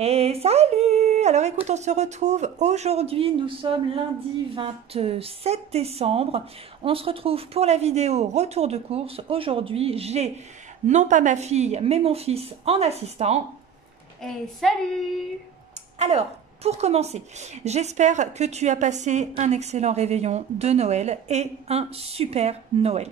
Et salut! Alors écoute, on se retrouve aujourd'hui, nous sommes lundi 27 décembre. On se retrouve pour la vidéo retour de course. Aujourd'hui, j'ai non pas ma fille, mais mon fils en assistant. Et salut! Alors, pour commencer, j'espère que tu as passé un excellent réveillon de Noël et un super Noël.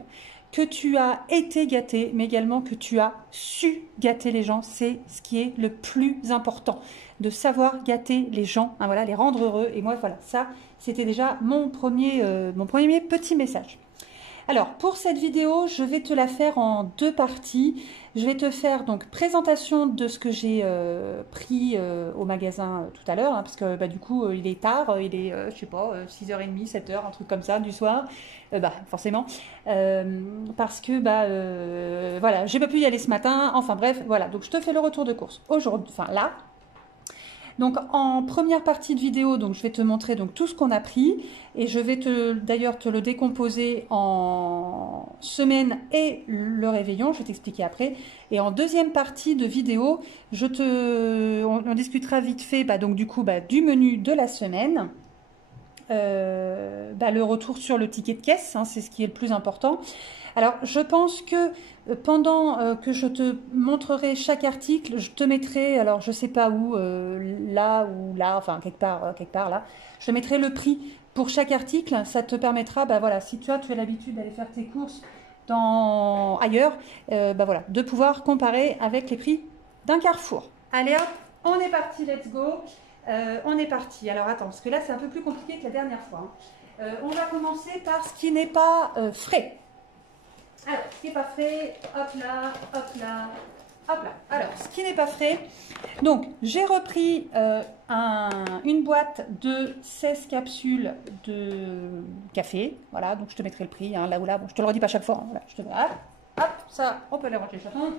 Que tu as été gâté, mais également que tu as su gâter les gens. C'est ce qui est le plus important, de savoir gâter les gens, hein, voilà, les rendre heureux. Et moi, voilà, ça, c'était déjà mon premier petit message. Alors, pour cette vidéo, je vais te la faire en deux parties. Je vais te faire donc présentation de ce que j'ai pris au magasin tout à l'heure, hein, parce que du coup, il est tard, il est, je sais pas, 6h30, 7h, un truc comme ça du soir, forcément, parce que, voilà, j'ai pas pu y aller ce matin, enfin bref, voilà, donc je te fais le retour de course aujourd'hui, enfin là. Donc en première partie de vidéo, donc je vais te montrer donc tout ce qu'on a pris et je vais d'ailleurs te le décomposer en semaine et le réveillon, je vais t'expliquer après. Et en deuxième partie de vidéo, on discutera vite fait donc du coup du menu de la semaine. Le retour sur le ticket de caisse, hein, c'est ce qui est le plus important. Alors, je pense que pendant que je te montrerai chaque article, je te mettrai, alors je sais pas où, là ou là, enfin quelque part là, je te mettrai le prix pour chaque article. Ça te permettra, voilà, si tu as l'habitude d'aller faire tes courses ailleurs, voilà, de pouvoir comparer avec les prix d'un Carrefour. Allez hop, on est parti, let's go. On est parti. Alors attends, parce que là c'est un peu plus compliqué que la dernière fois. Hein. On va commencer par ce qui n'est pas frais. Alors, ce qui n'est pas frais, hop là, hop là, hop là. Alors, ce qui n'est pas frais, donc j'ai repris une boîte de 16 capsules de café. Voilà, donc je te mettrai le prix, hein, là ou là. Bon, je te le redis pas chaque fois. Hein, voilà, hop, ça, on peut les ranger chacun.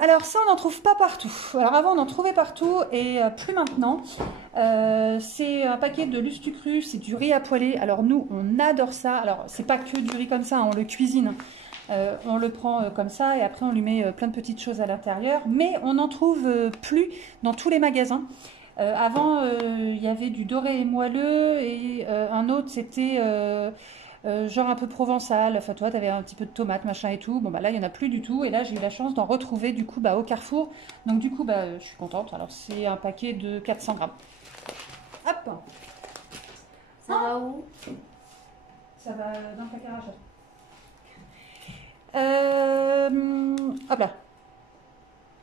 Alors ça, on n'en trouve pas partout. Alors avant, on en trouvait partout et plus maintenant. C'est un paquet de Lustucru, c'est du riz à poêler. Alors nous, on adore ça. Alors c'est pas que du riz comme ça, on le cuisine. On le prend comme ça et après on lui met plein de petites choses à l'intérieur. Mais on n'en trouve plus dans tous les magasins. Avant, il y avait du doré et moelleux et un autre, c'était... genre un peu provençal, enfin toi tu avais un petit peu de tomate machin et tout, bon là il n'y en a plus du tout et là j'ai eu la chance d'en retrouver du coup au Carrefour, donc du coup je suis contente. Alors c'est un paquet de 400 grammes. Hop, ça va où? Ça va dans le placard à chat. Hop là,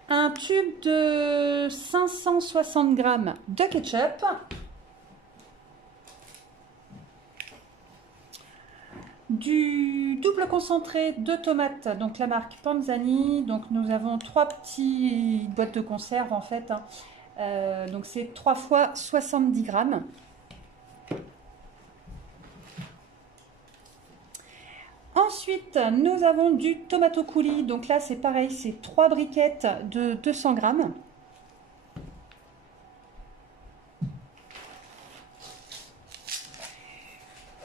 un tube de 560 grammes de ketchup. Du double concentré de tomates, donc la marque Panzani. Donc nous avons 3 petites boîtes de conserve en fait. Hein. Donc c'est 3 fois 70 grammes. Ensuite, nous avons du tomato coulis. Donc là c'est pareil, c'est 3 briquettes de 200 grammes.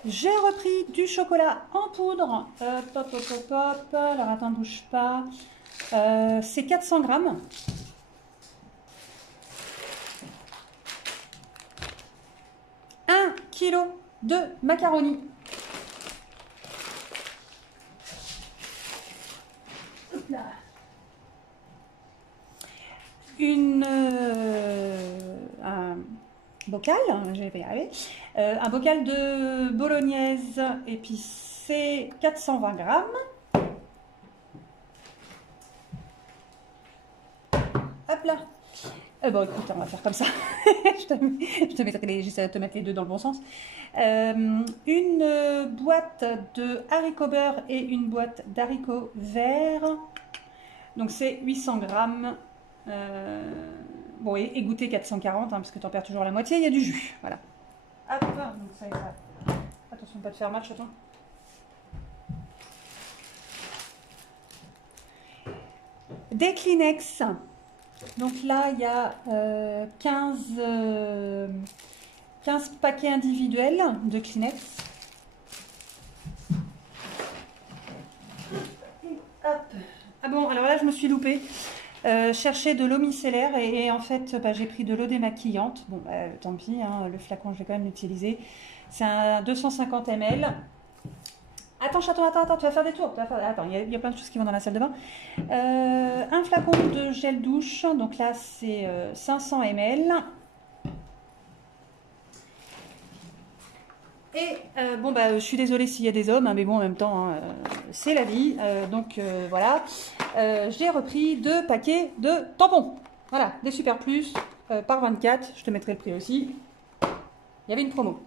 J'ai repris du chocolat en poudre. Alors attends, bouge pas. C'est 400 grammes. Un kilo de macaroni. Hop là. Un bocal, je vais y arriver. Un bocal de bolognaise épicée, 420 grammes. Hop là. Bon, écoute, on va faire comme ça. J'essaie de te mettre les deux dans le bon sens. Une boîte de haricots beurre et une boîte d'haricots verts. Donc c'est 800 grammes. Bon, et égoutter 440, hein, parce que tu en perds toujours la moitié, il y a du jus. Voilà. Hop, donc ça, attention de ne pas te faire mal, chaton. Des Kleenex. Donc là, il y a 15 paquets individuels de Kleenex. Hop. Ah bon, alors là, je me suis loupée. chercher de l'eau micellaire et en fait bah, j'ai pris de l'eau démaquillante. Bon bah, tant pis, hein, le flacon je vais quand même l'utiliser. C'est un 250 ml. Attends chaton, attends, tu vas faire des tours. Attends, il y a plein de choses qui vont dans la salle de bain. Un flacon de gel douche, donc là c'est 500 ml. Et bon bah je suis désolée s'il y a des hommes, hein, mais bon en même temps hein, c'est la vie. Donc voilà, j'ai repris 2 paquets de tampons. Voilà, des Super Plus par 24, je te mettrai le prix aussi. Il y avait une promo.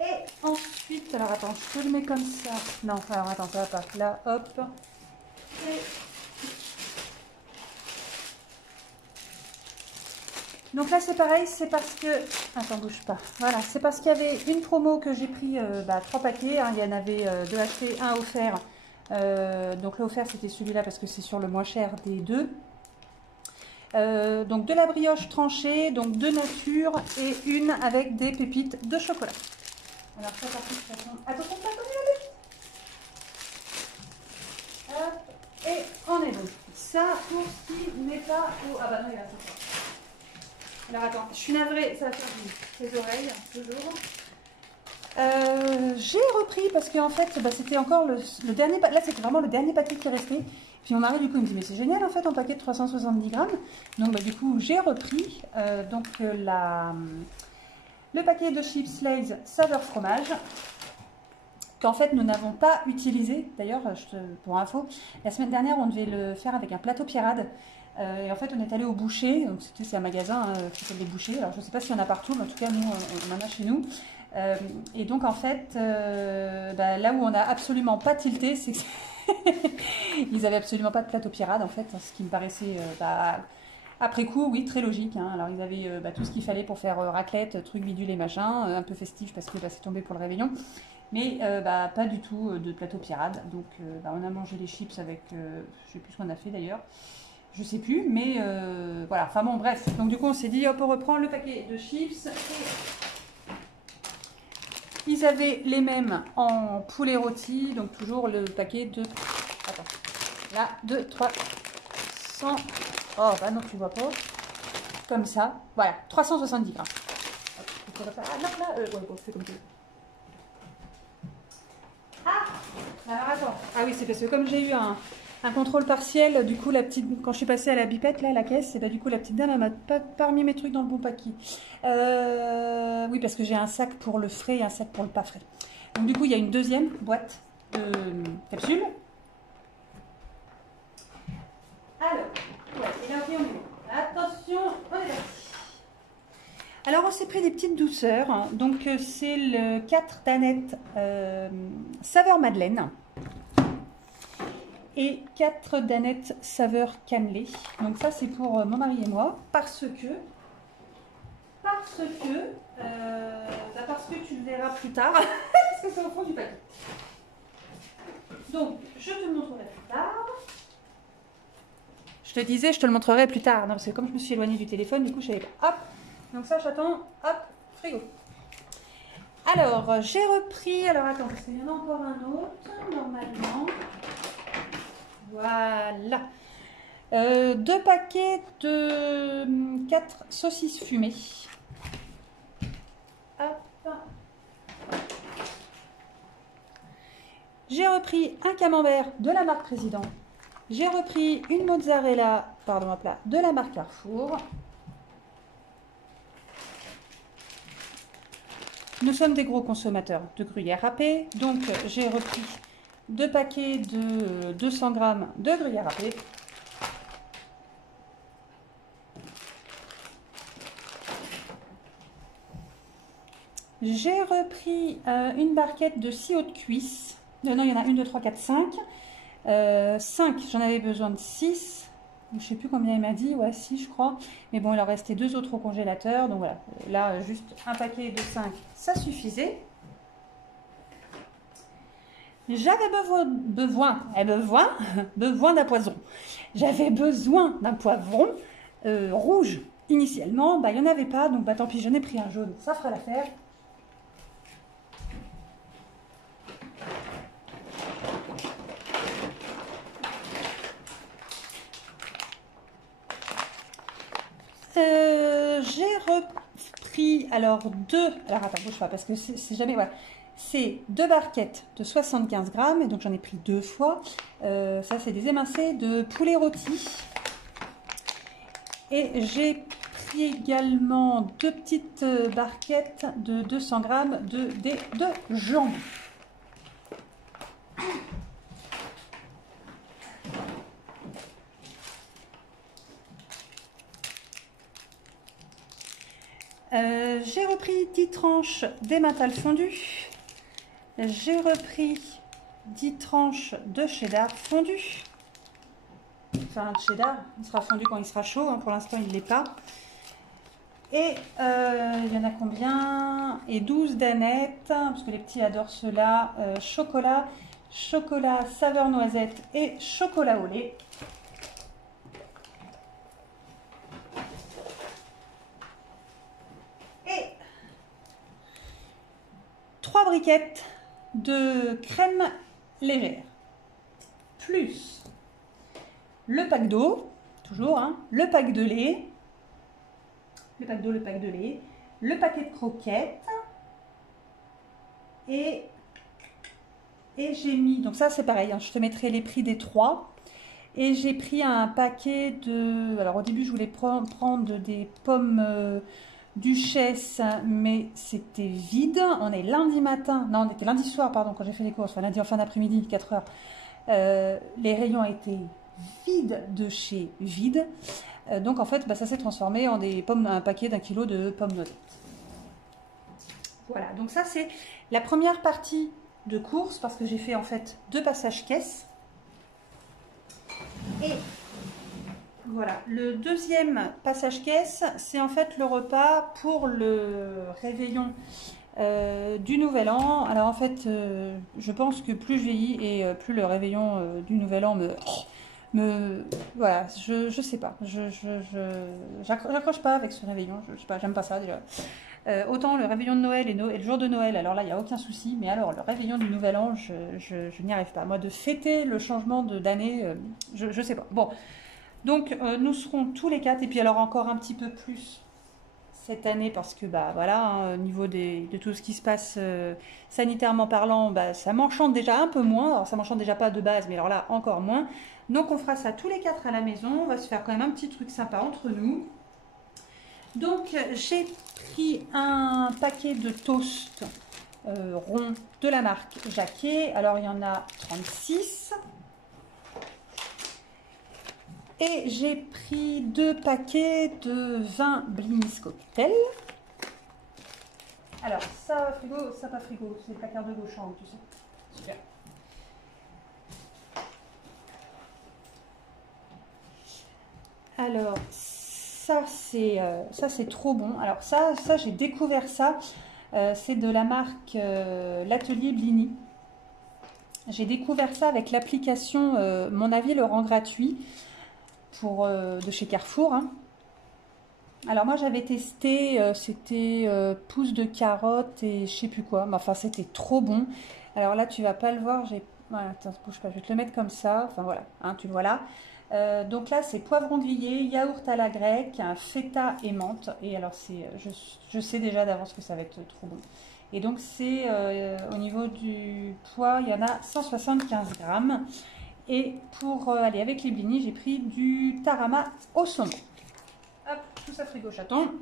Et ensuite, alors attends, je te le mets comme ça. Non, alors attends, ça va pas. Là, hop. Et... donc là c'est pareil, c'est parce que... attends, bouge pas. Voilà, c'est parce qu'il y avait une promo que j'ai pris 3 paquets. Hein. Il y en avait 2 achetés, 1 offert. Donc l'offert c'était celui-là parce que c'est sur le moins cher des 2. Donc de la brioche tranchée, donc de nature et une avec des pépites de chocolat. Alors ça par contre, attention, hop, et on est bon. Ça pour ce qui n'est pas au... ah bah non, il y a ça. Alors attends, je suis navrée, ça va faire des oreilles, toujours. J'ai repris parce qu'en fait, bah, c'était encore le dernier... là, c'était vraiment le dernier paquet qui restait. Puis mon mari, du coup, il me dit, mais c'est génial, en fait, un paquet de 370 grammes. Donc, bah, du coup, j'ai repris le paquet de chips Lay's saveur fromage, qu'en fait, nous n'avons pas utilisé. D'ailleurs, pour info, la semaine dernière, on devait le faire avec un plateau Pierrade. Et en fait, on est allé au boucher. Donc, c'est un magasin qui s'appelle les bouchers. Alors, je ne sais pas s'il y en a partout, mais en tout cas, nous, on en a chez nous. Et donc, en fait, là où on n'a absolument pas tilté, c'est que ils n'avaient absolument pas de plateau Pierrade, en fait, ce qui me paraissait, après coup, oui, très logique. Hein. Alors, ils avaient tout ce qu'il fallait pour faire raclette, trucs bidule et machin, un peu festif parce que c'est tombé pour le réveillon. Mais pas du tout de plateau Pierrade. Donc, on a mangé les chips avec, je ne sais plus ce qu'on a fait d'ailleurs. Je sais plus, mais voilà. Enfin bon, bref. Donc, du coup, on s'est dit, hop, on reprend le paquet de chips. Et... ils avaient les mêmes en poulet rôti, donc toujours le paquet de... attends, là, 2, 300... oh, bah non, tu vois pas. Comme ça, voilà, 370 grammes. Ah, là, ouais, bon, c'est comme ça. Ah, alors attends. Ah oui, c'est parce que comme j'ai eu un contrôle partiel, du coup, quand je suis passée à la bipette, là, à la caisse, et bah, du coup, la petite dame, elle m'a pas remis mes trucs dans le bon paquet. Oui, parce que j'ai un sac pour le frais et un sac pour le pas frais. Donc, du coup, il y a une deuxième boîte de capsules. Alors, ouais, et là, ok, on est bon. Attention, on est parti. Alors, on s'est pris des petites douceurs. Hein. Donc, c'est le 4 danettes saveur madeleine. Et 4 danettes saveur cannelée. Donc ça c'est pour mon mari et moi parce que tu le verras plus tard parce que c'est au fond du paquet. Donc je te le montrerai plus tard. Je te disais je te le montrerai plus tard. Non parce que comme je me suis éloignée du téléphone du coup je savais pas. Hop. Donc ça j'attends. Hop. Frigo. Alors j'ai repris. Alors attends parce qu'il y en a encore un autre normalement. Voilà. 2 paquets de 4 saucisses fumées. Hop. J'ai repris un camembert de la marque Président. J'ai repris une mozzarella, pardon, hop là, de la marque Carrefour. Nous sommes des gros consommateurs de gruyère râpée, donc j'ai repris 2 paquets de 200 grammes de gruyère râpée. J'ai repris une barquette de 6 hautes cuisses. Non, il y en a 1, 2, 3, 4, 5. 5, j'en avais besoin de 6. Je ne sais plus combien il m'a dit, ouais, 6 je crois. Mais bon, il en restait 2 autres au congélateur. Donc voilà, là, juste un paquet de 5, ça suffisait. J'avais besoin d'un poivron. J'avais besoin d'un poivron rouge. Initialement, il n'y en avait pas, donc tant pis, j'en ai pris un jaune. Ça fera l'affaire. repris, alors attends, bouge pas, parce que c'est jamais, voilà. C'est 2 barquettes de 75 grammes, et donc j'en ai pris 2 fois. Ça, c'est des émincés de poulet rôti. Et j'ai pris également 2 petites barquettes de 200 grammes de jambon. J'ai repris 10 tranches d'emmental fondu. J'ai repris 10 tranches de cheddar fondu. Enfin, le cheddar, il sera fondu quand il sera chaud. Hein. Pour l'instant, il ne l'est pas. Et il y en a combien? Et 12 danettes, parce que les petits adorent cela. Chocolat saveur noisette et chocolat au lait. Et 3 briquettes de crème légère. Plus le pack d'eau, toujours, hein, le pack de lait, le pack d'eau, le pack de lait, le paquet de croquettes, et j'ai mis, donc ça c'est pareil, hein, je te mettrai les prix des 3, et j'ai pris un paquet de, alors au début je voulais prendre des pommes Duchesse, mais c'était vide. On est lundi matin, non on était lundi soir pardon quand j'ai fait les courses, enfin lundi en fin d'après-midi, 4 heures, les rayons étaient vide de chez vide, donc en fait ça s'est transformé en des pommes, un paquet d'1 kilo de pommes noisettes. Voilà, donc ça c'est la première partie de course, parce que j'ai fait en fait 2 passages caisse. Et voilà, le deuxième passage caisse, c'est en fait le repas pour le réveillon du Nouvel An. Alors en fait, je pense que plus je vieillis et plus le réveillon du Nouvel An voilà, je sais pas, j'accroche pas avec ce réveillon, je sais pas, j'aime pas ça déjà. Autant le réveillon de Noël et le jour de Noël, alors là il n'y a aucun souci, mais alors le réveillon du Nouvel An, je n'y arrive pas. Moi, de fêter le changement d'année, je sais pas. Bon, donc nous serons tous les 4, et puis alors encore un petit peu plus cette année, parce que bah voilà, hein, au niveau de tout ce qui se passe sanitairement parlant, bah, ça m'enchante déjà un peu moins. Alors ça m'enchante déjà pas de base, mais alors là encore moins. Donc on fera ça tous les 4 à la maison, on va se faire quand même un petit truc sympa entre nous. Donc j'ai pris un paquet de toast rond de la marque Jacquet. Alors il y en a 36. Et j'ai pris 2 paquets de 20 Blinis Cocktail. Alors ça frigo, ça pas frigo, c'est le placard de gauche en haut, tu sais. Super. Alors ça c'est trop bon. Alors ça j'ai découvert ça. C'est de la marque l'Atelier Blini. J'ai découvert ça avec l'application Mon avis le rend gratuit de chez Carrefour. Hein. Alors moi j'avais testé, c'était pousse de carotte et je sais plus quoi. Mais enfin c'était trop bon. Alors là tu vas pas le voir. Voilà, attends, bouge pas, je vais te le mettre comme ça. Enfin voilà, hein, tu le vois là. Donc là c'est poivron grillé, yaourt à la grecque, feta et menthe. Et alors je sais déjà d'avance que ça va être trop bon. Et donc c'est au niveau du poids, il y en a 175 grammes. Et pour aller avec les blinis, j'ai pris du tarama au saumon. Hop, tout ça frigo chaton.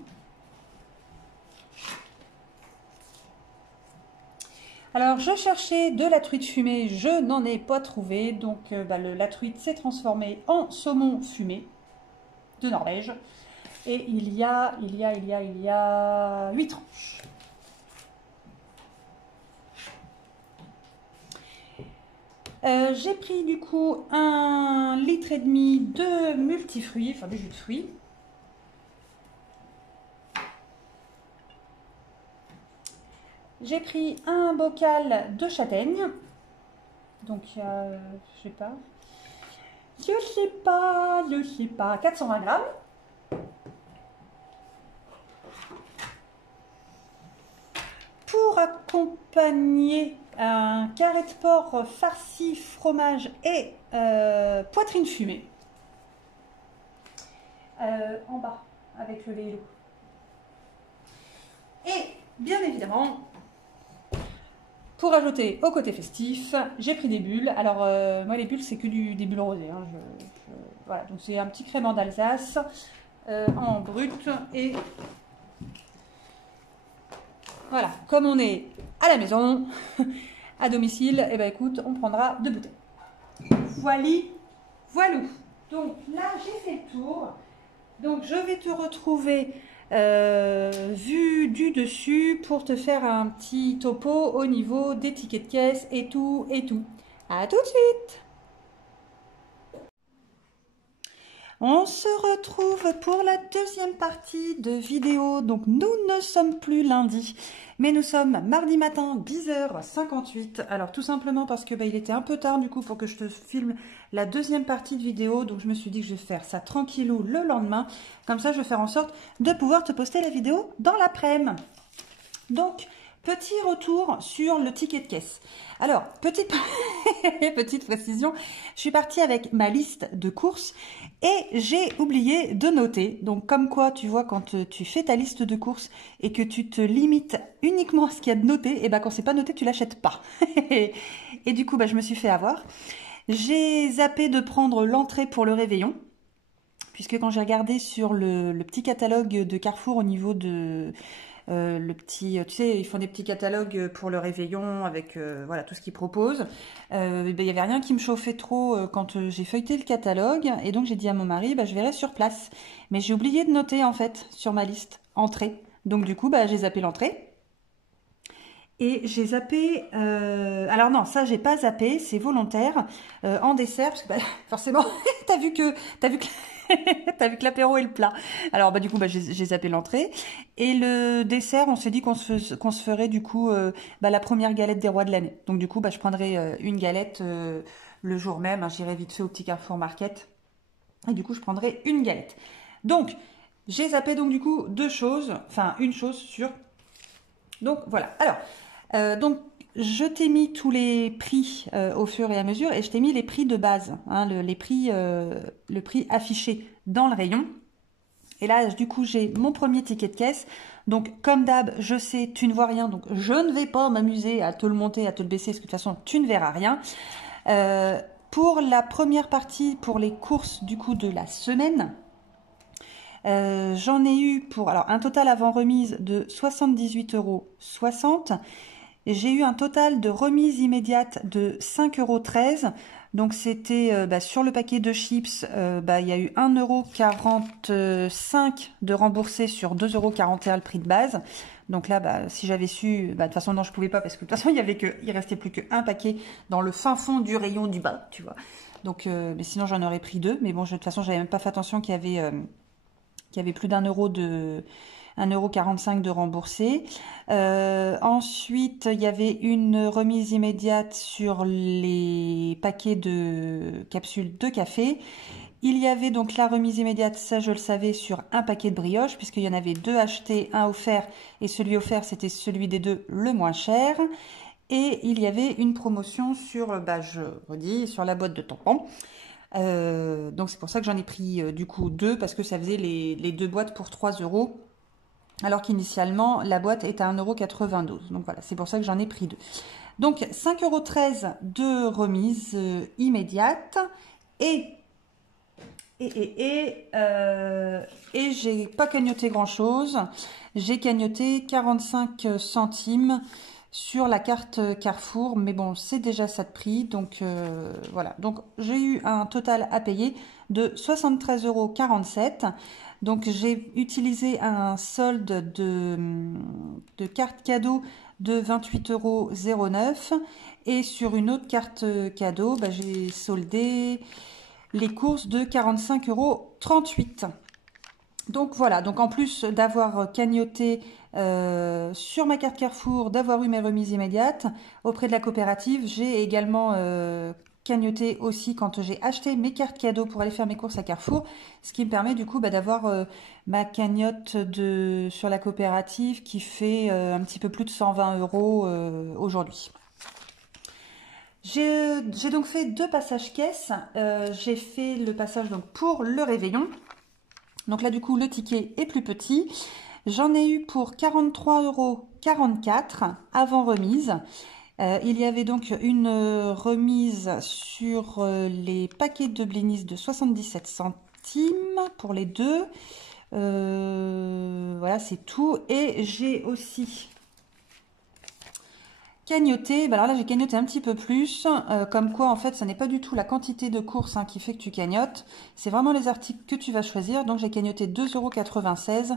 Alors, je cherchais de la truite fumée, je n'en ai pas trouvé. Donc, la truite s'est transformée en saumon fumé de Norvège. Et il y a 8 tranches. J'ai pris du coup 1,5 litre de multifruits, enfin de jus de fruits. J'ai pris un bocal de châtaigne. Donc il y a, je sais pas, 420 grammes. Pour accompagner un carré de porc farci fromage et poitrine fumée. En bas, avec le vélo. Et bien évidemment, pour ajouter au côté festif, j'ai pris des bulles. Alors, moi, les bulles, c'est que des bulles rosées. Hein. Voilà, donc c'est un petit crément d'Alsace en brut. Et voilà, comme on est à la maison, à domicile, et ben écoute, on prendra 2 bouteilles. Voilou. Donc là, j'ai fait le tour. Donc je vais te retrouver vu du dessus pour te faire un petit topo au niveau des tickets de caisse et tout et tout. À tout de suite. On se retrouve pour la deuxième partie de vidéo. Donc nous ne sommes plus lundi, mais nous sommes mardi matin 10h58. Alors tout simplement parce que il était un peu tard du coup pour que je te filme la deuxième partie de vidéo. Donc je me suis dit que je vais faire ça tranquillou le lendemain. Comme ça je vais faire en sorte de pouvoir te poster la vidéo dans l'après-midi. Donc petit retour sur le ticket de caisse. Alors, petite précision, je suis partie avec ma liste de courses et j'ai oublié de noter. Donc, comme quoi, tu vois, quand tu fais ta liste de courses et que tu te limites uniquement à ce qu'il y a de noté, et ben quand c'est pas noté, tu l'achètes pas. Et du coup, je me suis fait avoir. J'ai zappé de prendre l'entrée pour le réveillon. Puisque quand j'ai regardé sur le petit catalogue de Carrefour au niveau de... le petit, tu sais, ils font des petits catalogues pour le réveillon avec voilà tout ce qu'ils proposent. Il n'y avait rien qui me chauffait trop quand j'ai feuilleté le catalogue et donc j'ai dit à mon mari, je verrai sur place. Mais j'ai oublié de noter en fait sur ma liste entrée. Donc du coup, j'ai zappé l'entrée. Et j'ai zappé, alors non, ça j'ai pas zappé, c'est volontaire, en dessert, parce que forcément, t'as vu que l'apéro et le plat. Alors du coup, j'ai zappé l'entrée. Et le dessert, on s'est dit qu'on se ferait du coup la première galette des rois de l'année. Donc du coup, je prendrai une galette le jour même, hein, j'irai vite fait au petit Carrefour Market. Et du coup, je prendrai une galette. Donc, j'ai zappé donc du coup une chose sur... Donc voilà, alors, donc je t'ai mis tous les prix au fur et à mesure et je t'ai mis les prix de base, hein, le prix affiché dans le rayon. Et là, du coup, j'ai mon premier ticket de caisse. Donc, comme d'hab, je sais, tu ne vois rien, donc je ne vais pas m'amuser à te le monter, à te le baisser, parce que de toute façon, tu ne verras rien. Pour la première partie, pour les courses du coup de la semaine, j'en ai eu pour un total avant remise de 78,60 €. J'ai eu un total de remise immédiate de 5,13 €. Donc c'était sur le paquet de chips, il y a eu 1,45 € de remboursé sur 2,41 € le prix de base. Donc là, si j'avais su, de toute façon non, je pouvais pas parce que de toute façon il restait plus qu'un paquet dans le fin fond du rayon du bas, tu vois. Donc, mais sinon j'en aurais pris 2. Mais bon, de toute façon j'avais même pas fait attention qu'il y avait plus d'1 € de 1,45 € de remboursé. Ensuite, il y avait une remise immédiate sur les paquets de capsules de café. Il y avait donc la remise immédiate, ça je le savais, sur un paquet de brioches, puisqu'il y en avait 2 achetés, 1 offert, et celui offert c'était celui des 2 le moins cher. Et il y avait une promotion sur, je redis, sur la boîte de tampons. Donc c'est pour ça que j'en ai pris du coup 2, parce que ça faisait les 2 boîtes pour 3 €, alors qu'initialement la boîte est à 1,92 €. Donc voilà, c'est pour ça que j'en ai pris 2. Donc 5,13 € de remise immédiate et j'ai pas cagnoté grand chose. J'ai cagnoté 45 centimes sur la carte Carrefour, mais bon, c'est déjà ça de prix, donc voilà. Donc j'ai eu un total à payer de 73,47 €. Donc j'ai utilisé un solde de carte cadeau de 28,09 € et sur une autre carte cadeau, j'ai soldé les courses de 45,38 €. Donc voilà, donc en plus d'avoir cagnoté sur ma carte Carrefour, d'avoir eu mes remises immédiates auprès de la coopérative, j'ai également cagnoté aussi quand j'ai acheté mes cartes cadeaux pour aller faire mes courses à Carrefour, ce qui me permet du coup d'avoir ma cagnotte sur la coopérative qui fait un petit peu plus de 120 € aujourd'hui. J'ai donc fait 2 passages caisse. J'ai fait le passage donc pour le réveillon. Donc là du coup le ticket est plus petit. J'en ai eu pour 43,44 € avant remise. Il y avait donc une remise sur les paquets de blinis de 77 centimes pour les deux. Voilà, c'est tout. Et j'ai aussi cagnoté. Alors là, j'ai cagnoté un petit peu plus. Comme quoi, en fait, ça n'est pas du tout la quantité de courses qui fait que tu cagnottes. C'est vraiment les articles que tu vas choisir. Donc, j'ai cagnoté 2,96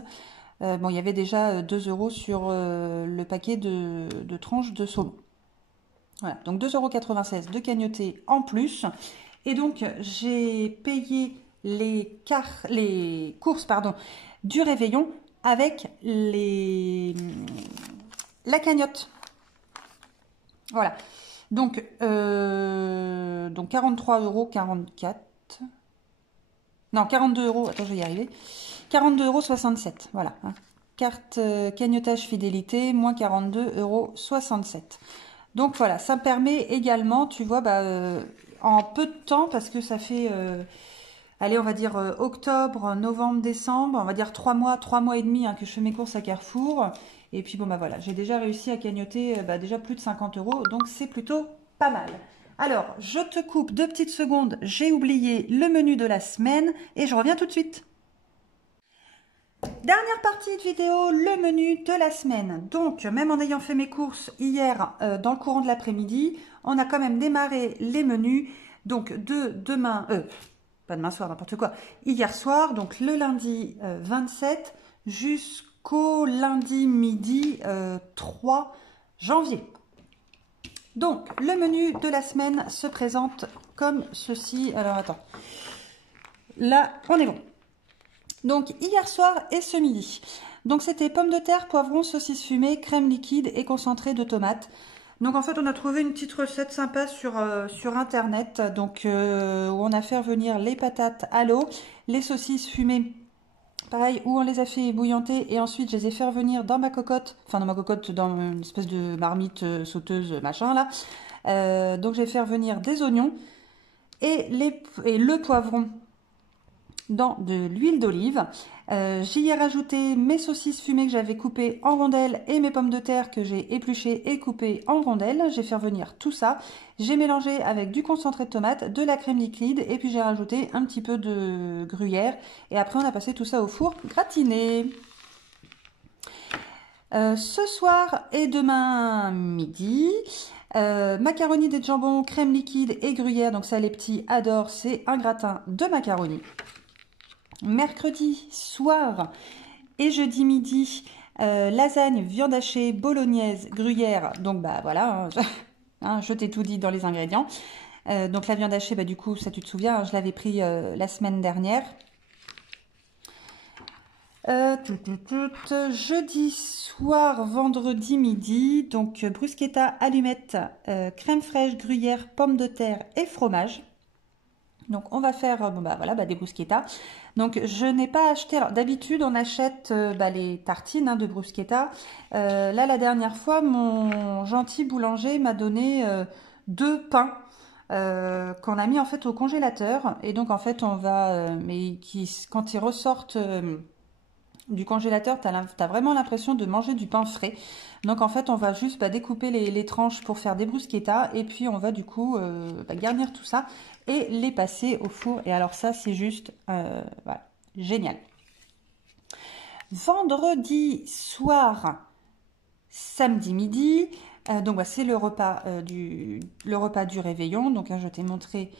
€. Bon, il y avait déjà 2 € sur le paquet de tranches de saumon. Voilà, donc 2,96 € de cagnoté en plus. Et donc, j'ai payé les courses du réveillon avec la cagnotte. Voilà. Donc 43,44 €. Non, 42 €. Attends, je vais y arriver. 42,67 €. Voilà. Hein. Carte cagnotage fidélité, moins 42,67 €. Donc voilà, ça me permet également, tu vois, en peu de temps, parce que ça fait, allez, on va dire octobre, novembre, décembre, on va dire 3 mois et demi que je fais mes courses à Carrefour. Et puis bon, voilà, j'ai déjà réussi à cagnoter déjà plus de 50 €, donc c'est plutôt pas mal. Alors, je te coupe 2 petites secondes, j'ai oublié le menu de la semaine et je reviens tout de suite. Dernière partie de vidéo, le menu de la semaine. Donc, même en ayant fait mes courses hier dans le courant de l'après-midi, on a quand même démarré les menus. Donc, pas demain soir, n'importe quoi, hier soir, donc le lundi 27 jusqu'au lundi midi 3 janvier. Donc, le menu de la semaine se présente comme ceci. Alors, attends. Là, on est bon. Donc, hier soir et ce midi. Donc, c'était pommes de terre, poivrons, saucisses fumées, crème liquide et concentré de tomates. Donc, en fait, on a trouvé une petite recette sympa sur Internet. Donc, où on a fait venir les patates à l'eau, les saucisses fumées, pareil, où on les a fait bouillanter. Et ensuite, je les ai fait venir dans ma cocotte. Enfin, dans une espèce de marmite sauteuse, machin, là. Donc, j'ai fait venir des oignons et le poivron dans de l'huile d'olive. J'y ai rajouté mes saucisses fumées que j'avais coupées en rondelles et mes pommes de terre que j'ai épluchées et coupées en rondelles. J'ai fait venir tout ça. J'ai mélangé avec du concentré de tomate, de la crème liquide et puis j'ai rajouté un petit peu de gruyère. Et après, on a passé tout ça au four gratiné. Ce soir et demain midi, macaroni de jambon, crème liquide et gruyère. Donc ça, les petits adorent. C'est un gratin de macaroni. Mercredi soir et jeudi midi, lasagne, viande hachée, bolognaise, gruyère. Donc voilà, je t'ai tout dit dans les ingrédients. Donc la viande hachée, du coup, ça tu te souviens, je l'avais pris la semaine dernière. Jeudi soir, vendredi midi, donc bruschetta, allumettes, crème fraîche, gruyère, pommes de terre et fromage. Donc on va faire des bruschetta. Donc je n'ai pas acheté, alors d'habitude on achète les tartines de bruschetta. Là la dernière fois mon gentil boulanger m'a donné 2 pains qu'on a mis en fait au congélateur. Et donc en fait on va, quand ils ressortent du congélateur, tu as vraiment l'impression de manger du pain frais. Donc en fait on va juste découper les tranches pour faire des bruschetta et puis on va du coup garnir tout ça et les passer au four. Et alors ça c'est juste voilà, génial. Vendredi soir, samedi midi, donc c'est le repas du réveillon. Donc je t'ai montré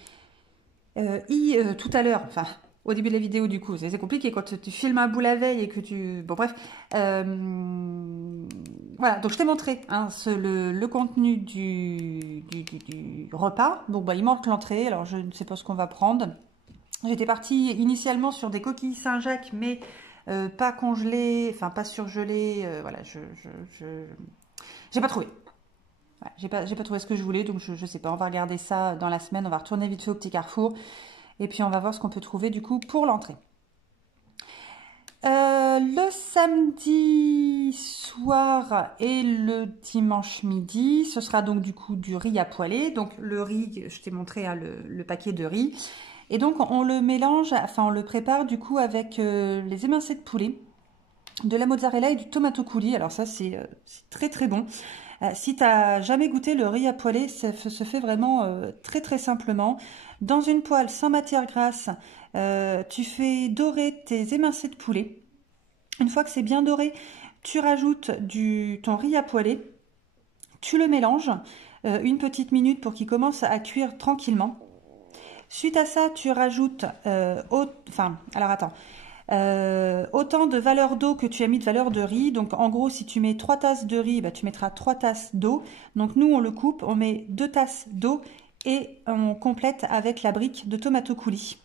tout à l'heure, enfin au début de la vidéo, du coup, c'est compliqué quand tu filmes un bout la veille et que tu... Bon, bref. Voilà, donc je t'ai montré le contenu du repas. Donc, il manque l'entrée. Alors, je ne sais pas ce qu'on va prendre. J'étais partie initialement sur des coquilles Saint-Jacques, mais pas congelées, enfin, pas surgelées. Voilà, j'ai pas trouvé. Voilà, j'ai pas trouvé ce que je voulais, donc je sais pas. On va regarder ça dans la semaine. On va retourner vite fait au petit Carrefour. Et puis, on va voir ce qu'on peut trouver, du coup, pour l'entrée. Le samedi soir et le dimanche midi, ce sera donc, du coup, du riz à poêler. Donc, le riz, je t'ai montré le paquet de riz. Et donc, on le mélange, enfin, on le prépare, du coup, avec les émincés de poulet. de la mozzarella et du tomato coulis. Alors ça, c'est très très bon. Si tu n'as jamais goûté le riz à poêler, ça se fait vraiment très très simplement. Dans une poêle sans matière grasse, tu fais dorer tes émincés de poulet. Une fois que c'est bien doré, tu rajoutes ton riz à poêler. Tu le mélanges une petite minute pour qu'il commence à cuire tranquillement. Suite à ça, tu rajoutes autant de valeur d'eau que tu as mis de valeur de riz. Donc en gros, si tu mets 3 tasses de riz, bah, tu mettras 3 tasses d'eau. Donc nous, on le coupe, on met 2 tasses d'eau et on complète avec la brique de tomato coulis.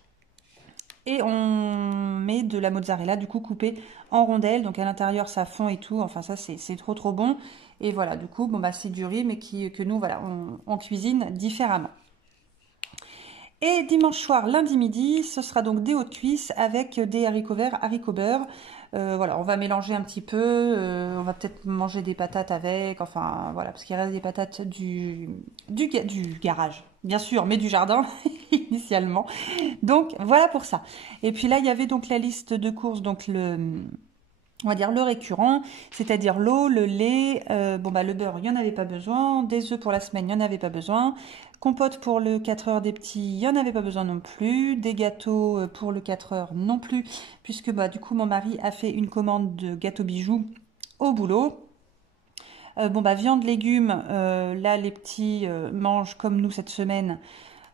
Et on met de la mozzarella du coup coupée en rondelles. Donc à l'intérieur, ça fond et tout. Enfin ça, c'est trop trop bon. Et voilà, du coup, bon, bah, c'est du riz, mais que nous, voilà, on cuisine différemment. Et dimanche soir, lundi midi, ce sera donc des hauts de cuisse avec des haricots verts, haricots beurre. Voilà, on va mélanger un petit peu. On va peut-être manger des patates avec. Enfin, voilà, parce qu'il reste des patates du garage, bien sûr, mais du jardin initialement. Donc, voilà pour ça. Et puis là, il y avait donc la liste de courses, donc on va dire le récurrent, c'est-à-dire l'eau, le lait, le beurre, il n'y en avait pas besoin, des œufs pour la semaine, il n'y en avait pas besoin, compote pour le 4 heures des petits, il n'y en avait pas besoin non plus, des gâteaux pour le 4 heures non plus, puisque du coup mon mari a fait une commande de gâteaux bijoux au boulot. Viande, légumes, là les petits mangent comme nous cette semaine,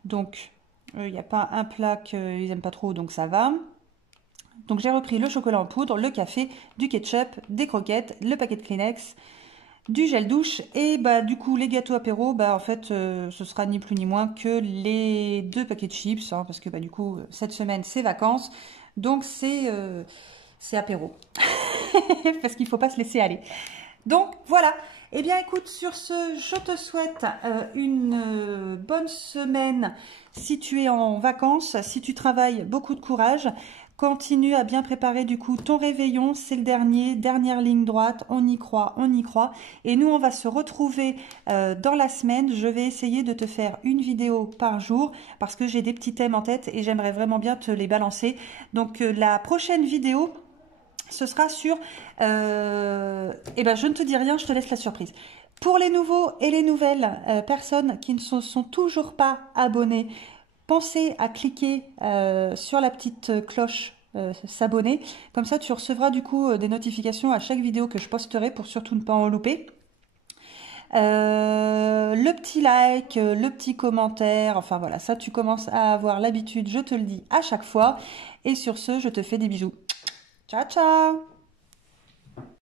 donc il n'y a pas un plat qu'ils n'aiment pas trop, donc ça va. Donc j'ai repris le chocolat en poudre, le café, du ketchup, des croquettes, le paquet de Kleenex, du gel douche et du coup les gâteaux apéro, en fait ce sera ni plus ni moins que les 2 paquets de chips, hein, parce que du coup cette semaine c'est vacances, donc c'est apéro, parce qu'il ne faut pas se laisser aller. Donc voilà, eh bien écoute, sur ce, je te souhaite une bonne semaine si tu es en vacances, si tu travailles, beaucoup de courage. Continue à bien préparer du coup ton réveillon, c'est le dernière ligne droite, on y croit, on y croit. Et nous, on va se retrouver dans la semaine. Je vais essayer de te faire une vidéo par jour parce que j'ai des petits thèmes en tête et j'aimerais vraiment bien te les balancer. Donc la prochaine vidéo, ce sera sur... je ne te dis rien, je te laisse la surprise. Pour les nouveaux et les nouvelles personnes qui ne sont toujours pas abonnés, pensez à cliquer sur la petite cloche s'abonner. Comme ça, tu recevras du coup des notifications à chaque vidéo que je posterai pour surtout ne pas en louper. Le petit like, le petit commentaire, enfin voilà, ça tu commences à avoir l'habitude, je te le dis à chaque fois. Et sur ce, je te fais des bisous. Ciao, ciao!